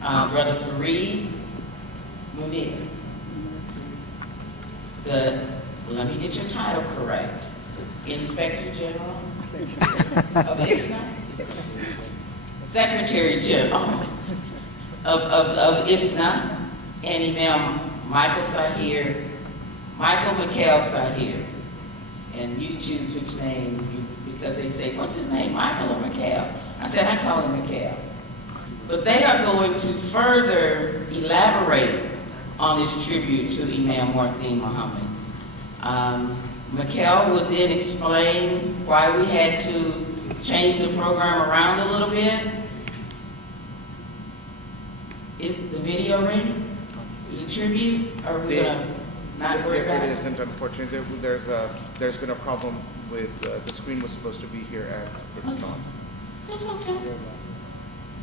Brother Fareed Munir. Let me get your title correct. Inspector General of ISNA? Secretary General of ISNA, and Imam Michael Sahir, Michael Mikhail Sahir. And you choose which name, because they say, what's his name, Michael or Mikhail? I said, I call him Mikhail. But they are going to further elaborate on this tribute to Imam Muhyiddin Muhammad. Mikhail would then explain why we had to change the program around a little bit. Is the video ready? The tribute? Are we gonna not worry about it? It isn't, unfortunately. There's been a problem with the screen was supposed to be here and it's not. That's okay. You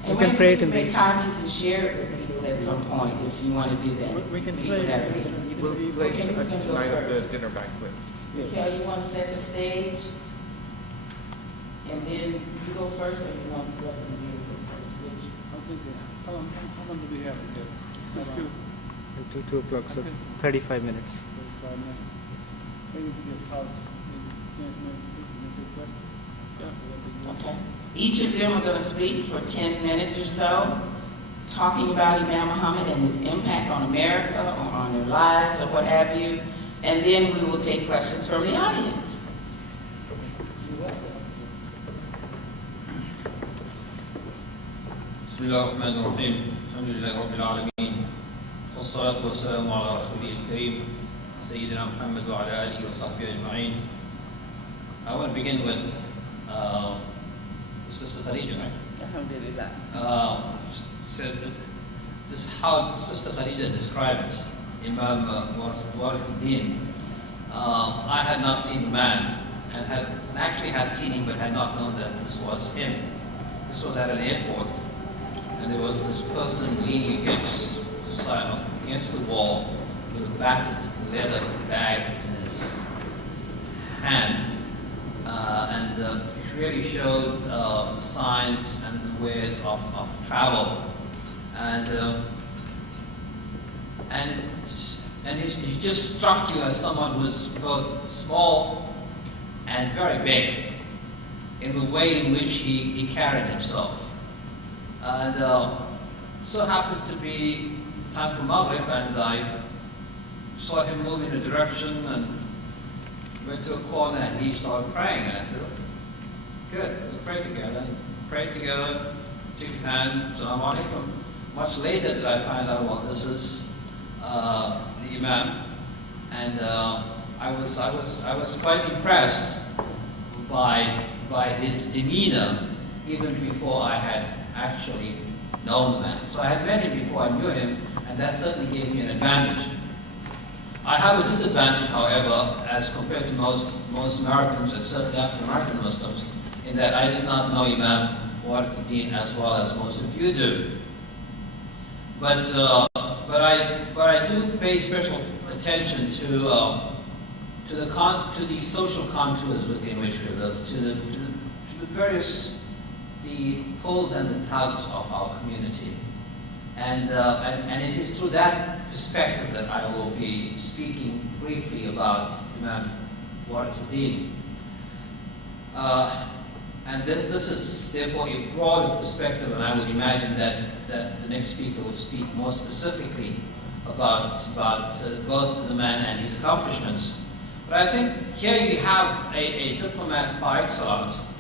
And can maybe pray we it can in make the- copies and share it with people at some point if you want to do that. We can People play that it. are here. We'll play Okay, who's gonna go tonight at the first? dinner banquet. Mikhail, you want to set the stage? And then you go first, or you want Brother Munir to go first? Which? I think, how long do we have here? Two. Until 2 o'clock, so 35 minutes. 5 minutes. Maybe we can get talk, maybe 10 minutes, 15 minutes. Okay. Each of them are going to speak for 10 minutes or so, talking about Imam Muhammad and his impact on America or on their lives or what have you. And then we will take questions from the audience. You're welcome. بسم الله الرحمن الرحيم الحمد لله رب العالمين والصلاة والسلام على رسوله الكريم سيدنا محمد وعلى آله وصحبه أجمعين. I want to begin with Sister Khadija, right? Alhamdulillah. Said this is how Sister Khadija described Imam Warithuddin. I had not seen the man and actually had seen him but had not known that this was him. This was at an airport. And there was this person leaning against the wall with a battered leather bag in his hand, and really showed the signs and the ways of travel, and he just struck you as someone who was both small and very big in the way in which he carried himself. And so happened to be time for Maghrib, and I saw him move in a direction and went to a corner and he started praying. And I said, good, we'll pray together. And prayed together, took his hand, Assalamu alaikum. Much later did I find out, well, this is the Imam. And I was quite impressed by his demeanor even before I had actually known the man. So I had met him before I knew him, and that certainly gave me an advantage. I have a disadvantage, however, as compared to most Americans, and certainly African American Muslims, in that I did not know Imam Warithuddin as well as most of you do. But I do pay special attention to the social contours within which we live, to the various the pulls and the tugs of our community, and it is through that perspective that I will be speaking briefly about Imam Warithuddin. And this is therefore a broader perspective, and I would imagine that the next speaker will speak more specifically about both the man and his accomplishments. But I think here you have a diplomat par excellence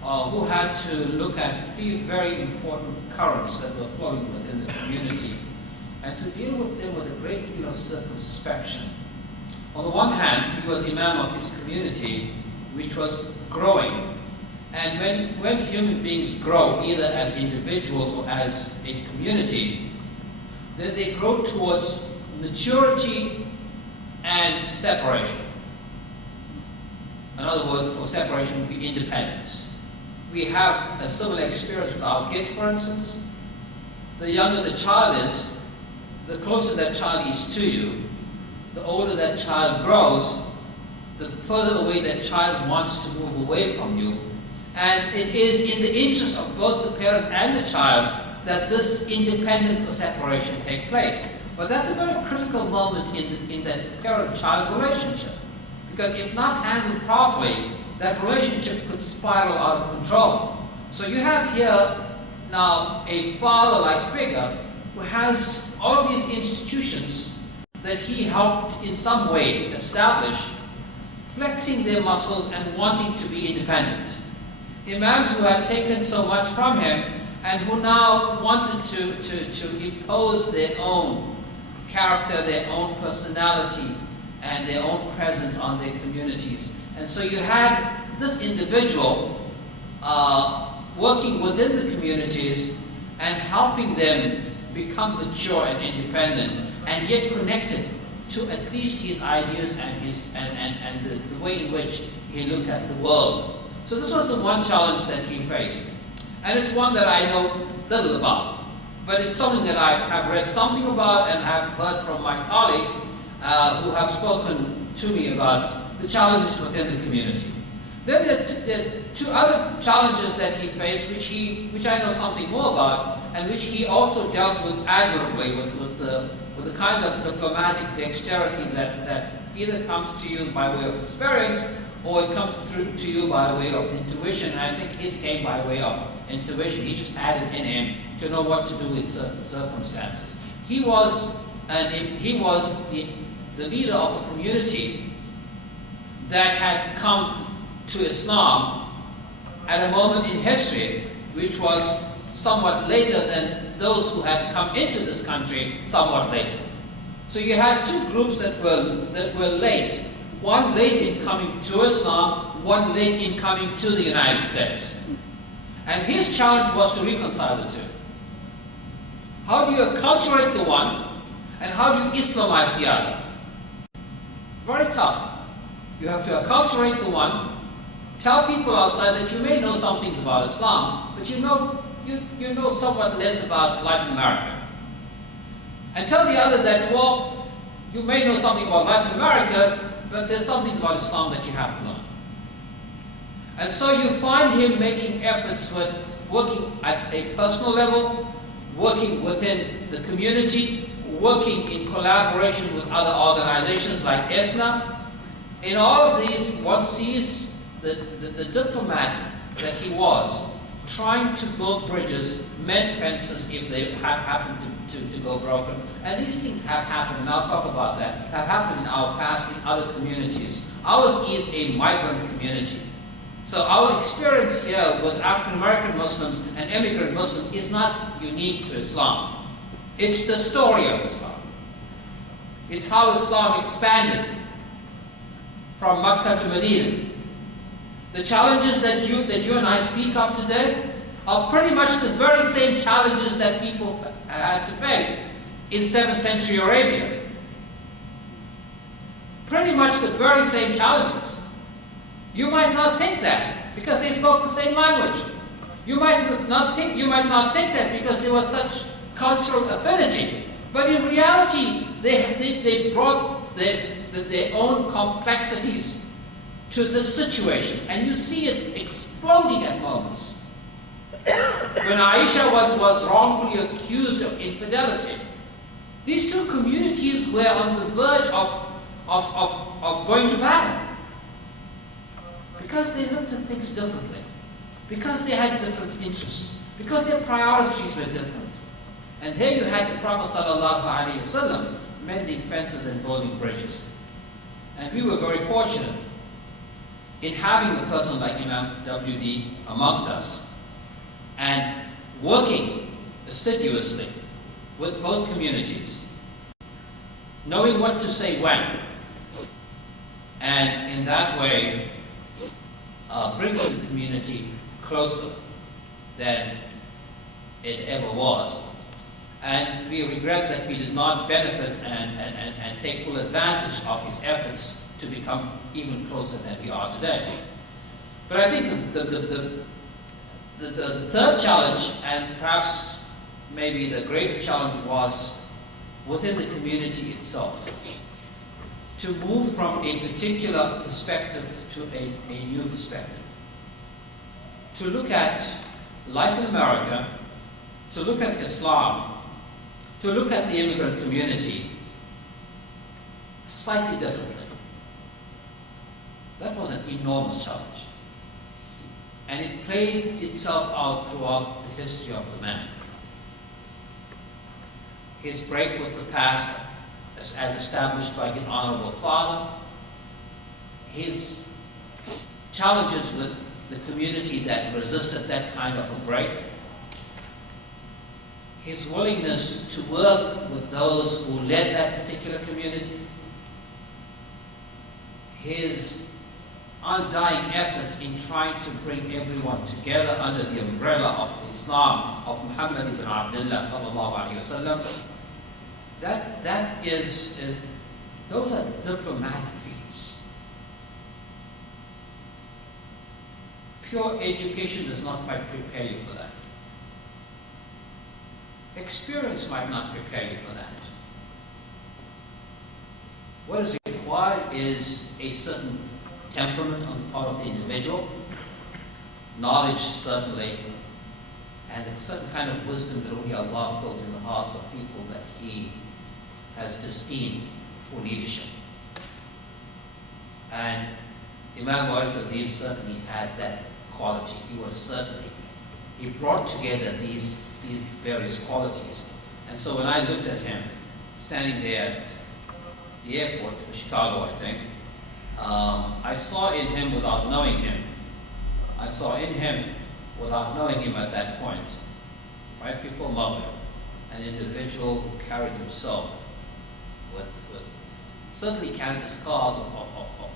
who had to look at three very important currents that were flowing within the community and to deal with them with a great deal of circumspection. On the one hand, he was Imam of his community, which was growing. And when human beings grow, either as individuals or as a community, then they grow towards maturity and separation. Another word for separation would be independence. We have a similar experience with our kids, for instance. The younger the child is, the closer that child is to you. The older that child grows, the further away that child wants to move away from you. And it is in the interest of both the parent and the child that this independence or separation take place. But that's a very critical moment in that parent-child relationship. Because if not handled properly, that relationship could spiral out of control. So you have here now a father-like figure who has all of these institutions that he helped in some way establish, flexing their muscles and wanting to be independent. Imams who had taken so much from him and who now wanted to impose their own character, their own personality, and their own presence on their communities. And so you had this individual working within the communities and helping them become mature and independent, and yet connected to at least his ideas and the way in which he looked at the world. So this was the one challenge that he faced. And it's one that I know little about. But it's something that I have read something about and have heard from my colleagues who have spoken to me about the challenges within the community. Then there are two other challenges that he faced, which I know something more about, and which he also dealt with admirably with the kind of diplomatic dexterity that either comes to you by way of experience or it comes through to you by way of intuition. And I think his came by way of intuition. He just had it in him to know what to do in certain circumstances. He was the leader of a community that had come to Islam at a moment in history which was somewhat later than those who had come into this country somewhat later. So you had two groups that were late. One late in coming to Islam, one late in coming to the United States. And his challenge was to reconcile the two. How do you acculturate the one, and how do you Islamize the other? Very tough. You have to acculturate the one, tell people outside that you may know some things about Islam, but you know somewhat less about Latin America. And tell the other that, well, you may know something about Latin America, but there's some things about Islam that you have to learn. And so you find him making efforts with working at a personal level, working within the community, working in collaboration with other organizations like ESNA. In all of these, one sees the diplomat that he was, trying to build bridges, mend fences if they happen to go broken. And these things have happened, and I'll talk about that, have happened in our past in other communities. Ours is a migrant community. So our experience here with African American Muslims and immigrant Muslims is not unique to Islam. It's the story of Islam. It's how Islam expanded from Mecca to Medina. The challenges that you and I speak of today are pretty much the very same challenges that people had to face in 7th century Arabia. Pretty much the very same challenges. You might not think that because they spoke the same language. You might not think that because there was such cultural affinity. But in reality, they brought their own complexities to this situation, and you see it exploding at moments. When Aisha was wrongfully accused of infidelity, these two communities were on the verge of going to battle because they looked at things differently, because they had different interests, because their priorities were different. And here you had the Prophet ﷺ mending fences and building bridges. And we were very fortunate in having a person like Imam WD amongst us and working assiduously with both communities, knowing what to say when, and in that way bringing the community closer than it ever was. And we regret that we did not benefit and take full advantage of his efforts to become even closer than we are today. But I think the third challenge, and perhaps maybe the greater challenge, was within the community itself. To move from a particular perspective to a new perspective. To look at life in America, to to look at Islam, to look at the immigrant community slightly differently. That was an enormous challenge. And it played itself out throughout the history of the man. His break with the past, as established by his honorable father, his challenges with the community that resisted that kind of a break, his willingness to work with those who led that particular community, his undying efforts in trying to bring everyone together under the umbrella of the Islam of Muhammad ibn Abdullah sallallahu alaihi wasallam. Those are diplomatic feats. Pure education does not quite prepare you for that. Experience might not prepare you for that. What is required is a certain temperament on the part of the individual, knowledge certainly, and a certain kind of wisdom that only Allah fills in the hearts of people that He has destined for leadership. And Imam al-Adil certainly had that quality. He brought together these various qualities. And so when I looked at him, standing there at the airport in Chicago, I think, I saw in him without knowing him. I saw in him without knowing him at that point, right before Maghrib, an individual who carried himself certainly carried the scars of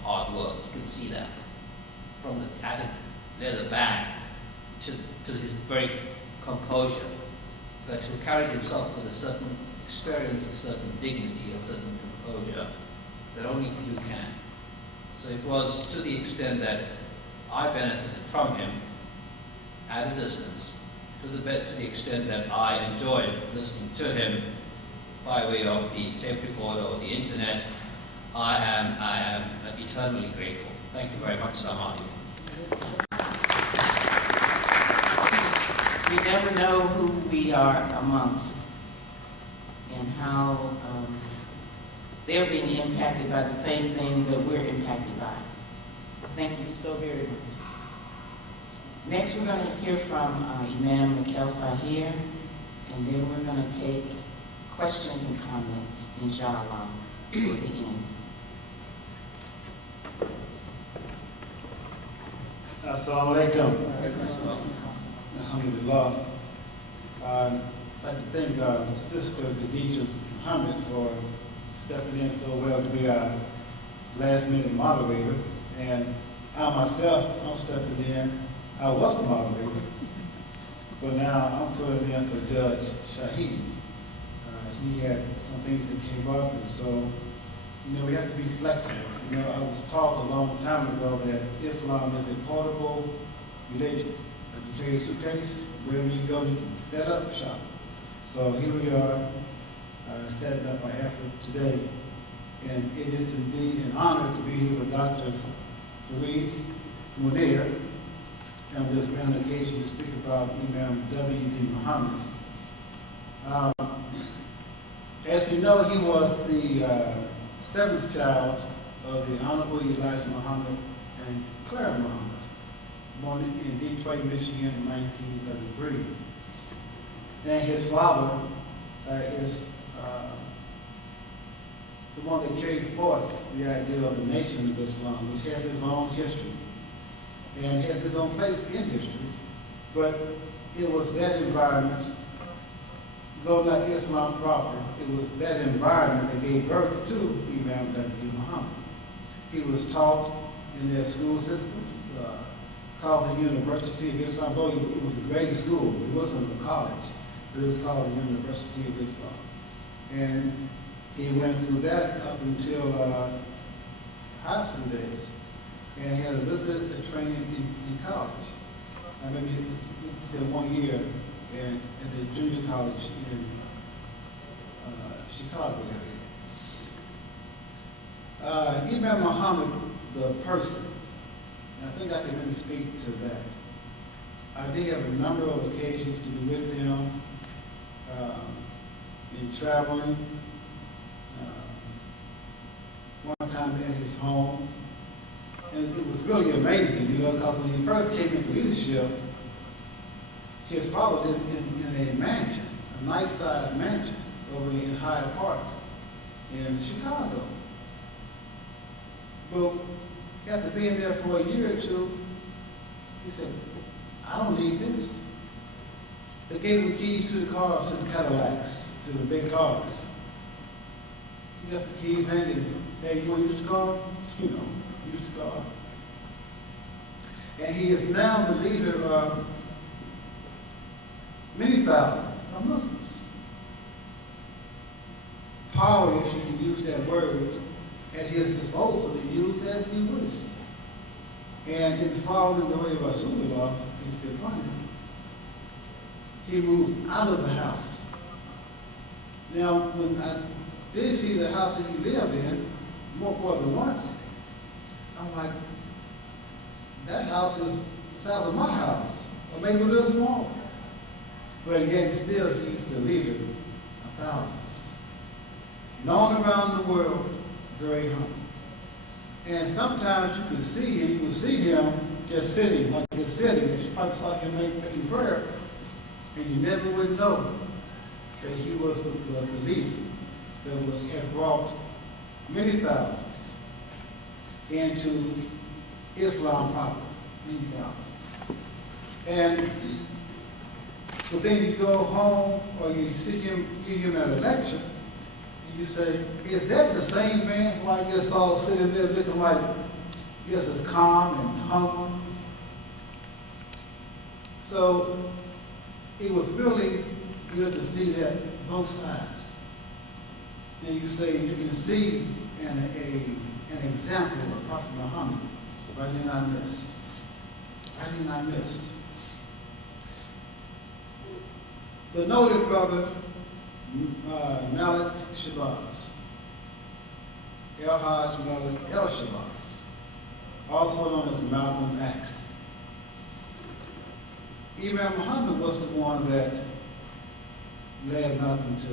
hard work. You can see that from the tattered leather bag to his very composure, but who carried himself with a certain experience, a certain dignity, a certain composure that only few can. So it was to the extent that I benefited from him at a distance, to the extent that I enjoyed listening to him by way of the tape recorder or the internet. I am eternally grateful. Thank you very much. Assalamu alaikum. We never know who we are amongst and how they're being impacted by the same things that we're impacted by. Thank you so very much. Next, we're going to hear from Imam Mikhail Sahir, and then we're going to take questions and comments, inshallah, at the end. Assalamu alaikum. Alhamdulillah. I'd like to thank Sister Khadija Muhammad for stepping in so well to be our last minute moderator. And I myself, I'm stepping in. I was the moderator, but now I'm filling in for Judge Shahid. He had some things that came up, and so, we have to be flexible. I was taught a long time ago that Islam is a portable religion. Like you carry a suitcase, wherever you go, you can set up shop. So here we are, setting up our effort today. And it is indeed an honor to be here with Dr. Fareed Munir, and this grand occasion to speak about Imam W.D. Muhammad. As we know, he was the seventh child of the Honorable Elijah Muhammad and Clara Muhammad, born in Detroit, Michigan in 1933. And his father is the one that carried forth the idea of the Nation of Islam, which has its own history and has its own place in history. But it was that environment, though not Islam proper, it was that environment that gave birth to Imam W.D. Muhammad. He was taught in their school systems, called the University of Islam, though it was a grade school. It wasn't a college, but it was called the University of Islam. And he went through that up until high school days, and he had a little bit of training in college. I mean, he said 1 year at the junior college in Chicago area. Imam Muhammad, the person, and I think I can really speak to that. I did have a number of occasions to be with him traveling. One time at his home. And it was really amazing, because when he first came into leadership, his father lived in a mansion, a nice-sized mansion over in Hyde Park in Chicago. But after being there for a year or two, he said, I don't need this. They gave him keys to the cars, to the Cadillacs, to the big cars. He left the keys hanging. Hey, you want to use the car? Use the car. And he is now the leader of many thousands of Muslims. Power, if you can use that word, at his disposal to use as he wished. And in following the way of Rasulullah, peace be upon him, he moves out of the house. Now, when I did see the house that he lived in, more than once, I'm like, that house is the size of my house, or maybe a little smaller. But yet still, he's the leader of thousands. Known around the world, very humble. And sometimes you could see him, you would see him just sitting, like just sitting. You probably saw him making prayer, and you never would know that he was the leader that had brought many thousands into Islam proper, many thousands. And but then you go home or you see him, hear him at a lecture, and you say, is that the same man who I just saw sitting there looking like just as calm and humble? So it was really good to see that both sides. And you say you can see an example of Prophet Muhammad right in our midst. Right in our midst. The noted brother Malik Shabazz, El-Hajj Malik El-Shabazz, also known as Malcolm X. Imam Muhammad was the one that led Malcolm to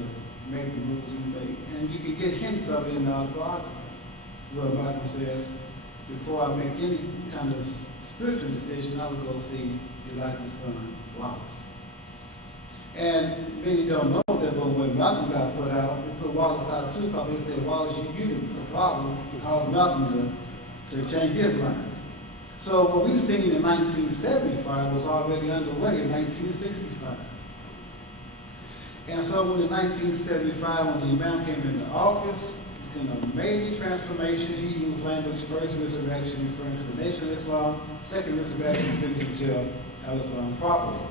make the moves he made. And you can get hints of it in the autobiography, where Malcolm says, before I make any kind of spiritual decision, I would go see Elijah's son, Wallace. And many don't know that, but when Malcolm got put out, they put Wallace out too, because they said, Wallace, you the problem, to cause Malcolm to change his mind. So what we've seen in 1975 was already underway in 1965. And so when in 1975, when the Imam came into office, it's in a major transformation. He used language, first resurrection, referring to the nation of Islam, second resurrection, brings him to Al-Islam properly.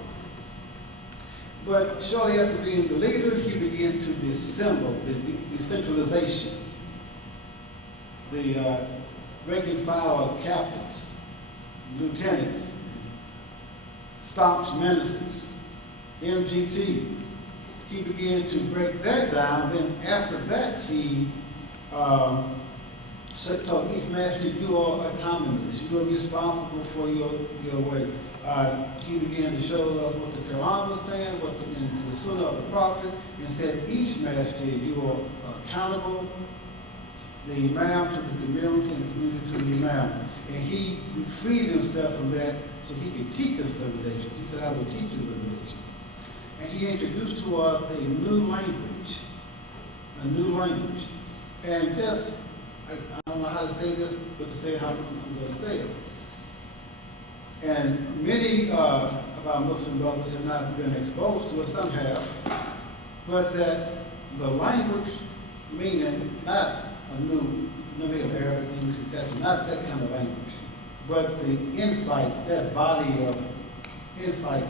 But shortly after being the leader, he began to dissemble the decentralization, the rank and file of captains, lieutenants, staunch ministers, MGT. He began to break that down. Then after that, he told each master, you are autonomous. You are responsible for your way. He began to show us what the Quran was saying, what in the Sunnah of the Prophet, and said each master, you are accountable, the Imam to the community and the community to the Imam. And he freed himself from that so he could teach us the religion. He said, I will teach you the religion. And he introduced to us a new language, And just, I don't know how to say this, but to say how I'm going to say it. And many of our Muslim brothers have not been exposed to it, some have, but that the language, meaning not a new of Arabic, English, etc., not that kind of language, but the insight, that body of insight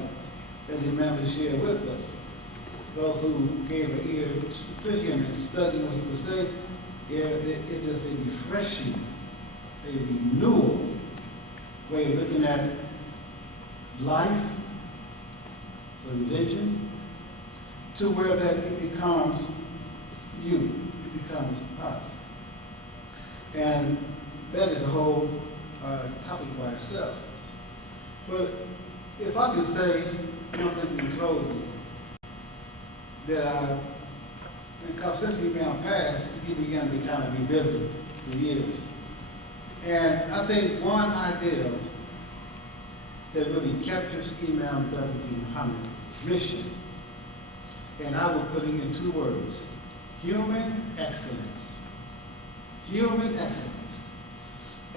that the Imam has shared with us. Those who gave an ear to him and studied what he was saying, it is a refreshing, a renewal way of looking at life, the religion, to where that it becomes you, it becomes us. And that is a whole topic by itself. But if I could say one thing in closing, that I because since Imam passed, he began to kind of revisit the years. And I think one idea that really captures Imam W.D. Muhammad's mission, and I would put it in 2 words: human excellence. Human excellence.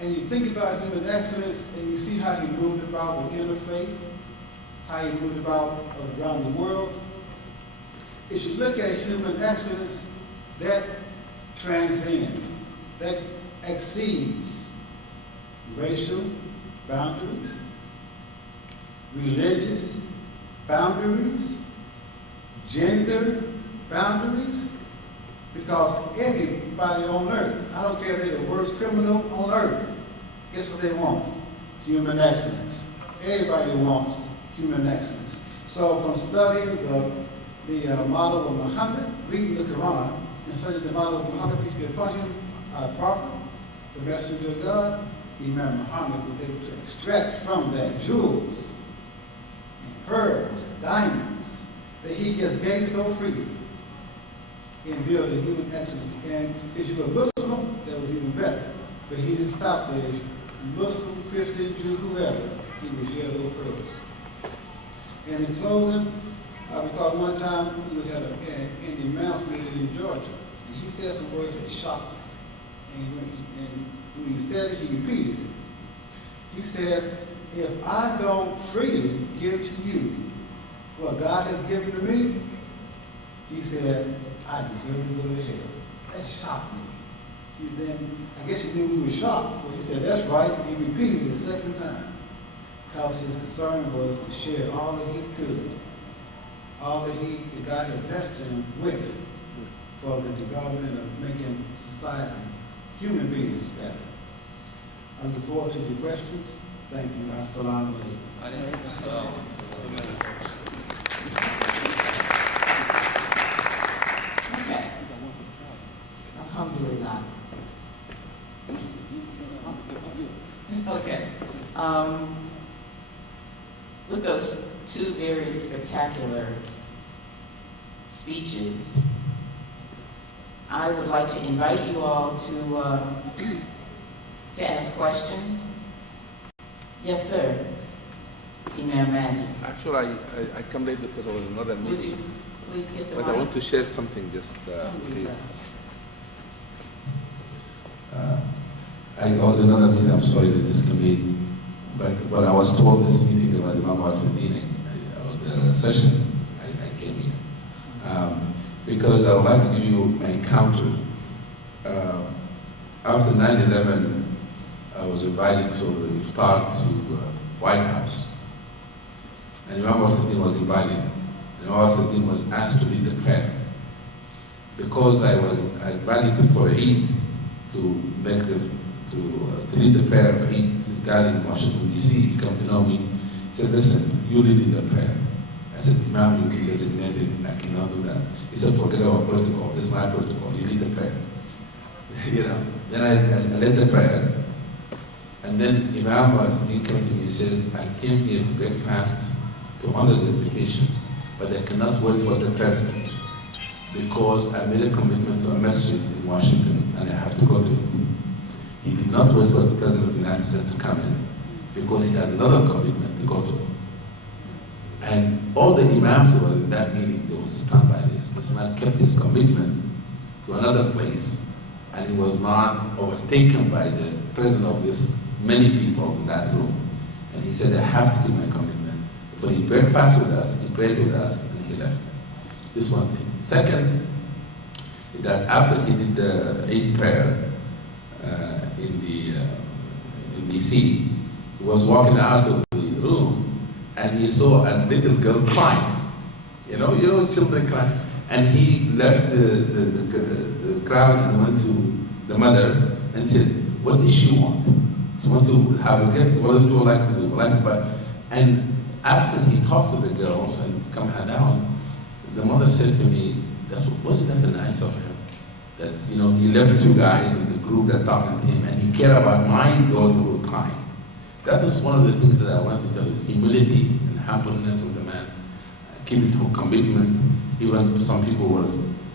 And you think about human excellence, and you see how he moved about with interfaith, how he moved about around the world. If you look at human excellence, that transcends, that exceeds racial boundaries, religious boundaries, gender boundaries, because everybody on earth, I don't care if they're the worst criminal on earth, guess what they want? Human excellence. Everybody wants human excellence. So from studying the model of Muhammad, reading the Quran, and studying the model of Muhammad, peace be upon him, our prophet, the messenger of God, Imam Muhammad was able to extract from that jewels and pearls and diamonds that he just gave so freely in building human excellence. And if you were Muslim, that was even better. But he didn't stop there. If you're Muslim, Christian, Jew, whoever, he would share those pearls. And in closing, because one time we had an Imam meeting in Georgia, and he said some words that shocked me. And when he said it, he repeated it. He said, if I don't freely give to you what God has given to me, he said, I deserve to go to hell. That shocked me. Then, I guess he knew we were shocked, so he said, that's right. He repeated it a second time, because his concern was to share all that he could, all that God had blessed him with for the development of making society, human beings better. I look forward to your questions. Thank you. Assalamu alaikum. Okay. Alhamdulillah. Okay. With those 2 very spectacular speeches, I would like to invite you all to ask questions. Yes, sir. Imam Majid. Actually, I come late because I was in another Would you meeting. please get the But mic? I want to share something just Alhamdulillah. I was in another meeting, I'm sorry that this can be, but when I was told this meeting about Imam al-Dini, the session, I came here. Because I would like to give you my encounter. After 9/11, I was invited for the iftar to White House. And Imam al-Dini was invited. Imam al-Dini was asked to lead the prayer. Because I invited for Eid to make to lead the prayer of Eid regarding Washington, D.C. He come to know me. He said, listen, you lead the prayer. I said, Imam, you can designate it. I cannot do that. He said, forget about protocol. This is my protocol. You lead the prayer. Then I led the prayer. And then Imam came to me and says, I came here to break fast to honor the invitation, but I cannot wait for the president because I made a commitment to a masjid in Washington and I have to go to it. He did not wait for the President of the United States to come in because he had another commitment to go to. And all the imams who were in that meeting, they were stunned by this. This man kept his commitment to another place, and he was not overtaken by the presence of this many people in that room. And he said, I have to keep my commitment. So he breakfast with us, he prayed with us, and he left. This one thing. Second, that after he did the Eid prayer in D.C., he was walking out of the room and he saw a little girl crying. You know children cry. And he left the crowd and went to the mother and said, what does she want? She wants to have a gift. What do you like to do? Like to buy? And after he talked to the girls and come down, the mother said to me, wasn't that nice of him? That, he left you guys in the group that talking to him and he cared about my daughter who was crying. That is one of the things that I want to tell you. Humility and humbleness of the man. Keeping to commitment. Even some people were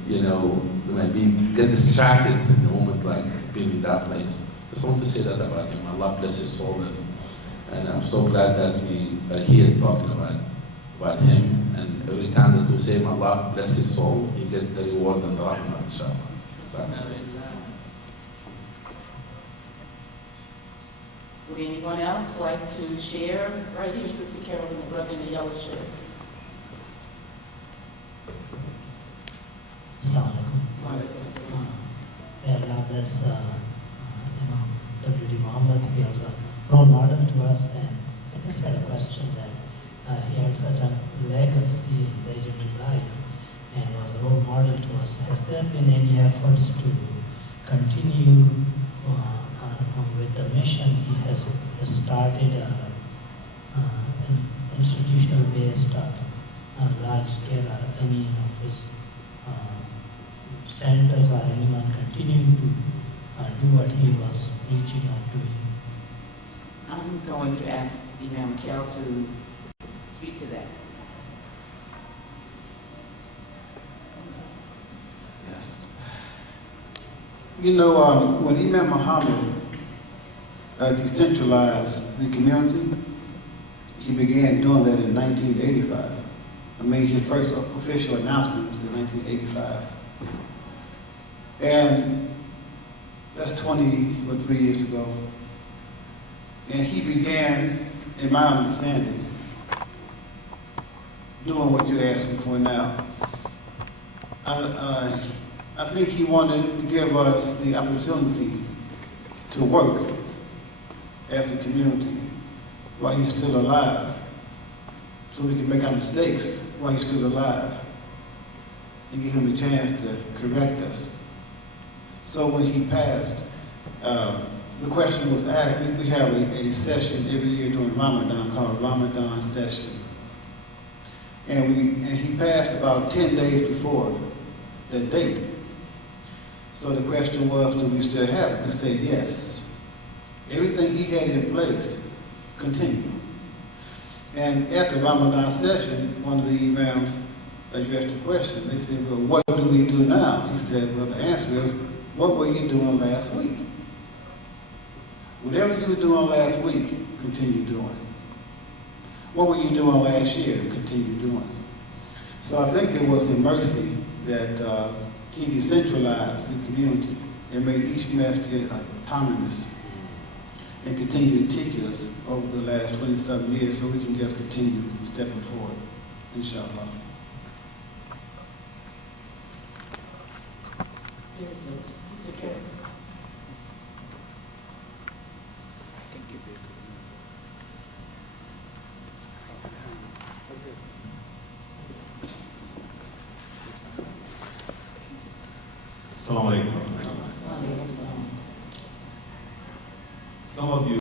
you know, they might be get distracted in the moment, like being in that place. Just want to say that about him. Allah bless his soul, and I'm so glad that we are here talking about him. And every time that we say Allah bless his soul, you get the reward and the rahmah, inshallah. Would anyone else like to share? Right here, Sister Carol, and the brother in the yellow shirt. Assalamu alaikum. May Allah bless Imam W.D. Muhammad. He was a role model to us, and I just had a question that he had such a legacy in legendary life and was a role model to us. Has there been any efforts to continue with the mission? He has started an institutional-based, large-scale, any of his centers or anyone continuing to do what he was preaching or doing. I'm going to ask Imam Kel to speak to that. Yes. You know, when Imam Muhammad decentralized the community, he began doing that in 1985. I mean, his first official announcement was in 1985. And that's 23 years ago. And he began, in my understanding, doing what you're asking for now. I think he wanted to give us the opportunity to work as a community while he's still alive, so we can make our mistakes while he's still alive and give him a chance to correct us. So when he passed, the question was asked. We have a session every year during Ramadan called Ramadan session. And he passed about 10 days before that date. So the question was, do we still have it? We said yes. Everything he had in place, continue. And at the Ramadan session, one of the imams addressed the question. They said, well, what do we do now? He said, well, the answer is, what were you doing last week? Whatever you were doing last week, continue doing. What were you doing last year? Continue doing. So I think it was a mercy that he decentralized the community and made each masjid autonomous and continue to teach us over the last 27 years so we can just continue stepping forward, inshallah. There's a security. Assalamu alaikum. Some of you